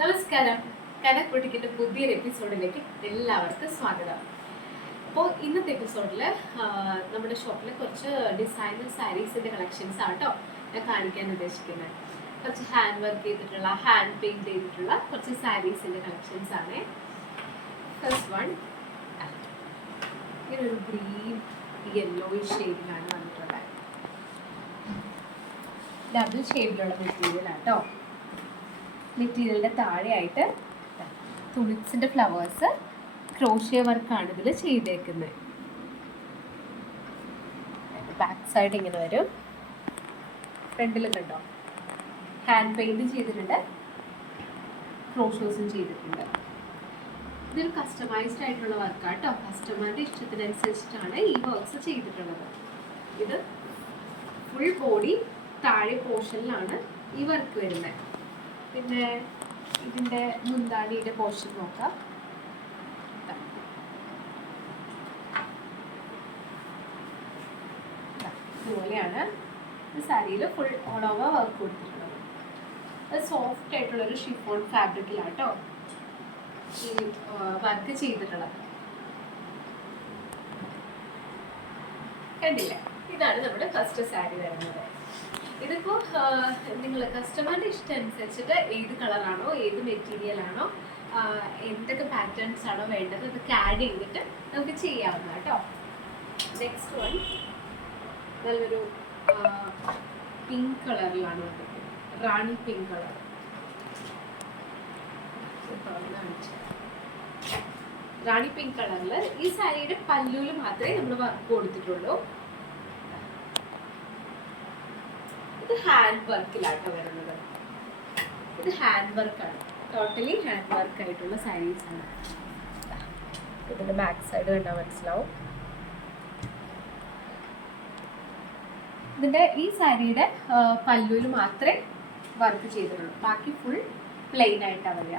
നമസ്കാരം. കനക്കുട്ടിക്കിൻ്റെ പുതിയൊരു എപ്പിസോഡിലേക്ക് എല്ലാവർക്കും സ്വാഗതം. അപ്പോൾ ഇന്നത്തെ എപ്പിസോഡിൽ നമ്മുടെ ഷോപ്പിൽ കുറച്ച് ഡിസൈനർ സാരീസിൻ്റെ കളക്ഷൻസ് ആട്ടോ ഞാൻ കാണിക്കാൻ ഉദ്ദേശിക്കുന്നത്. കുറച്ച് ഹാൻഡ് വർക്ക് ചെയ്തിട്ടുള്ള, ഹാൻഡ് പെയിൻറ്റ് ചെയ്തിട്ടുള്ള കുറച്ച് സാരീസിൻ്റെ കളക്ഷൻസ് ആണ്. ഫസ്റ്റ് വൺ ഇങ്ങനെ ഒരു ഗ്രീൻ യെല്ലോയിഷ് ഷെയ്ഡിലാണ് വന്നിട്ടുള്ളത്. ഡബിൾ ഷെയ്ഡിലുള്ള മെറ്റീരിയൽ ആട്ടോ. മെറ്റീരിയലിൻ്റെ താഴെയായിട്ട് തുണിക്സിൻ്റെ ഫ്ലവേഴ്സ് ക്രോഷ്യ വർക്കാണ് ഇതിൽ ചെയ്തേക്കുന്നത്. ബാക്ക് സൈഡ് ഇങ്ങനെ വരും. ഫ്രണ്ടിലും കണ്ടോ ഹാൻഡ് പെയിൻറ് ചെയ്തിട്ടുണ്ട്, ക്രോഷ്യോസും ചെയ്തിട്ടുണ്ട്. ഇതൊരു കസ്റ്റമൈസ്ഡ് ആയിട്ടുള്ള വർക്കാട്ടോ. കസ്റ്റമറിൻ്റെ ഇഷ്ടത്തിനനുസരിച്ചിട്ടാണ് ഈ വർക്ക്സ് ചെയ്തിട്ടുള്ളത്. ഇത് ഫുൾ ബോഡി താഴെ പോർഷനിലാണ് ഈ വർക്ക് വരുന്നത്. പിന്നെ ഇതിൻ്റെ മുന്താണിയുടെ പോർഷൻ നോക്കാം. ഇതുപോലെയാണ് ഈ സാരിയിൽ ഫുൾ ഓൾ ഓവർ വർക്ക് കൊടുത്തിട്ടുള്ളത്. അത് സോഫ്റ്റ് ആയിട്ടുള്ളൊരു ഷിഫോൺ ഫാബ്രിക്കിലാട്ടോ ഈ വർക്ക് ചെയ്തിട്ടുള്ളത്. കണ്ടില്ലേ, ഇതാണ് നമ്മുടെ ഫസ്റ്റ് സാരി വരുന്നത്. ഇതിപ്പോൾ നിങ്ങൾ കസ്റ്റമറിൻ്റെ ഇഷ്ടം അനുസരിച്ചിട്ട് ഏത് കളറാണോ, ഏത് മെറ്റീരിയൽ ആണോ, എന്തൊക്കെ പാറ്റേൺസ് ആണോ വേണ്ടത് അതൊക്കെ ആഡ് ചെയ്തിട്ട് നമുക്ക് ചെയ്യാവുന്ന കേട്ടോ. നെക്സ്റ്റ് വൺ നല്ലൊരു പിങ്ക് കളറിലാണ് വന്നത്. റാണി പിങ്ക് കളർ. റാണി പിങ്ക് കളറിൽ ഈ സാരിയുടെ പല്ലുവിൽ മാത്രമേ നമ്മൾ വർക്ക് കൊടുത്തിട്ടുള്ളൂ. ഇത് ഹാൻഡ് വർക്കിലാട്ടോ വരുന്നത്. ഇത് ഹാൻഡ് വർക്കാണ്, ടോട്ടലി ഹാൻഡ് വർക്ക് ആയിട്ടുള്ള സാരീസ് ആണ്. ഇതിന്റെ ബാക്ക് സൈഡ് കണ്ടാൽ മനസ്സിലാവും. ഇതിന്റെ ഈ സാരിയുടെ പല്ലുവിൽ മാത്രമേ വർക്ക് ചെയ്തിട്ടുള്ളൂ, ബാക്കി ഫുൾ പ്ലെയിൻ ആയിട്ടാണ് വരിക.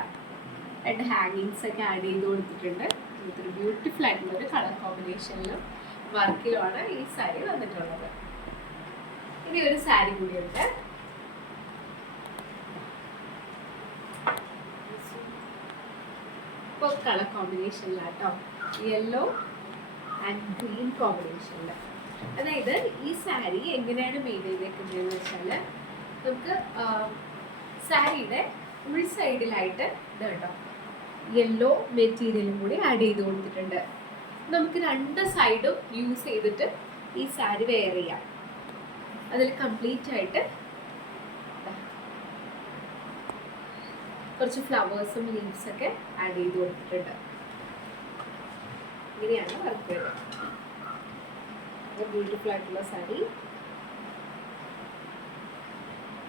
രണ്ട് ഹാങ്ങിങ്സ് ഒക്കെ ആഡ് ചെയ്ത് കൊടുത്തിട്ടുണ്ട്. ഇതൊരു ബ്യൂട്ടിഫുൾ ആയിട്ടുള്ള ഒരു കളർ കോമ്പിനേഷനിലും വർക്കിലുമാണ് ഈ സാരി വന്നിട്ടുള്ളത്. ഇനി ഒരു സാരി കൂടിയുണ്ട്. ഇപ്പോൾ കളർ കോമ്പിനേഷനിലാട്ടോ, യെല്ലോ ആൻഡ് ഗ്രീൻ കോമ്പിനേഷനിൽ. അതായത് ഈ സാരി എങ്ങനെയാണ് മെയ്ഡ് ചെയ്തേക്കുന്നതെന്ന് വെച്ചാൽ, നമുക്ക് സാരിയുടെ ഉൾ സൈഡിലായിട്ട് ഇത് കേട്ടോ യെല്ലോ മെറ്റീരിയലും കൂടി ആഡ് ചെയ്ത് കൊടുത്തിട്ടുണ്ട്. നമുക്ക് രണ്ട് സൈഡും യൂസ് ചെയ്തിട്ട് ഈ സാരി വെയർ ചെയ്യാം. അതിൽ കംപ്ലീറ്റ് ആയിട്ട് കുറച്ച് ഫ്ലവേഴ്സും ലീവ്സൊക്കെ ആഡ് ചെയ്ത് കൊടുത്തിട്ടുണ്ട്. ഇങ്ങനെയാണ് വർക്ക് വരിക. ബ്യൂട്ടിഫുൾ ആയിട്ടുള്ള സാരി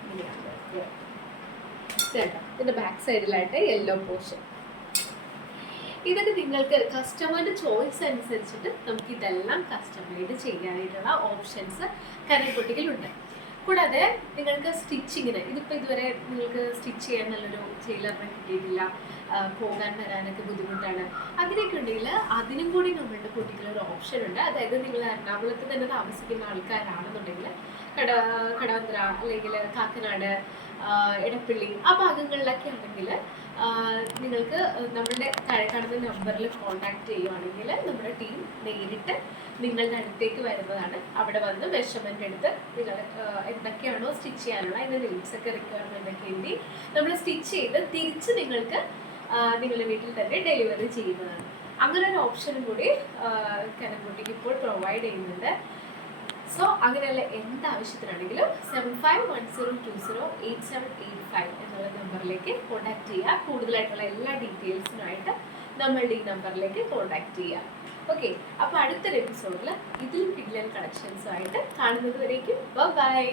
ഇങ്ങനെയാണ് വർക്ക് വരിക. ഇതിൻ്റെ ബാക്ക് സൈഡിലായിട്ട് യെല്ലോ പോർഷൻ. ഇതൊക്കെ നിങ്ങൾക്ക് കസ്റ്റമറുടെ ചോയ്സ് അനുസരിച്ചിട്ട് നമുക്ക് ഇതെല്ലാം കസ്റ്റമൈഡ് ചെയ്യാനായിട്ടുള്ള ഓപ്ഷൻസ് കനക്കുട്ടികളുണ്ട്. കൂടാതെ നിങ്ങൾക്ക് സ്റ്റിച്ചിങ്ങിന് ഇതിപ്പോൾ ഇതുവരെ നിങ്ങൾക്ക് സ്റ്റിച്ച് ചെയ്യാൻ നല്ലൊരു ടൈലറിനെ കിട്ടിയിട്ടില്ല, പോകാൻ വരാനൊക്കെ ബുദ്ധിമുട്ടാണ്, അങ്ങനെയൊക്കെ ഉണ്ടെങ്കിൽ അതിനും കൂടി നമ്മളുടെ കുട്ടികളൊരു ഓപ്ഷൻ ഉണ്ട്. അതായത് നിങ്ങൾ എറണാകുളത്ത് തന്നെ താമസിക്കുന്ന ആൾക്കാരാണെന്നുണ്ടെങ്കിൽ കടവന്ത്ര അല്ലെങ്കിൽ കാക്കനാട്, എടപ്പള്ളി ആ ഭാഗങ്ങളിലൊക്കെ ആണെങ്കിൽ നിങ്ങൾക്ക് നമ്മുടെ താഴെ കാണുന്ന നമ്പറിൽ കോൺടാക്ട് ചെയ്യുവാണെങ്കിൽ നമ്മുടെ ടീം നേരിട്ട് നിങ്ങളുടെ അടുത്തേക്ക് വരുന്നതാണ്. അവിടെ വന്ന് മെഷർമെൻ്റ് എടുത്ത് നിങ്ങൾ എന്തൊക്കെയാണോ സ്റ്റിച്ച് ചെയ്യാനുള്ള അതിൻ്റെ നെയിംസൊക്കെ റിക്വയർമെൻ്റൊക്കെ എഴുതി നമ്മൾ സ്റ്റിച്ച് ചെയ്ത് തിരിച്ച് നിങ്ങൾക്ക് നിങ്ങളുടെ വീട്ടിൽ തന്നെ ഡെലിവറി ചെയ്യുന്നതാണ്. അങ്ങനെ ഒരു ഓപ്ഷനും കൂടി കനക്കുട്ടിക്ക് ഇപ്പോൾ പ്രൊവൈഡ് ചെയ്യുന്നുണ്ട്. സോ അങ്ങനെയുള്ള എന്താവശ്യത്തിനാണെങ്കിലും 7510208785 എന്നുള്ള നമ്പറിലേക്ക് കോൺടാക്ട് ചെയ്യുക. കൂടുതലായിട്ടുള്ള എല്ലാ ഡീറ്റെയിൽസിനായിട്ട് നമ്മളുടെ ഈ നമ്പറിലേക്ക് കോൺടാക്ട് ചെയ്യുക. ഓക്കെ, അപ്പോൾ അടുത്തൊരു എപ്പിസോഡിൽ ഇതിൽ കിഡിലൻ കളക്ഷൻസുമായിട്ട് കാണുന്നത് വരേക്കും ബൈ.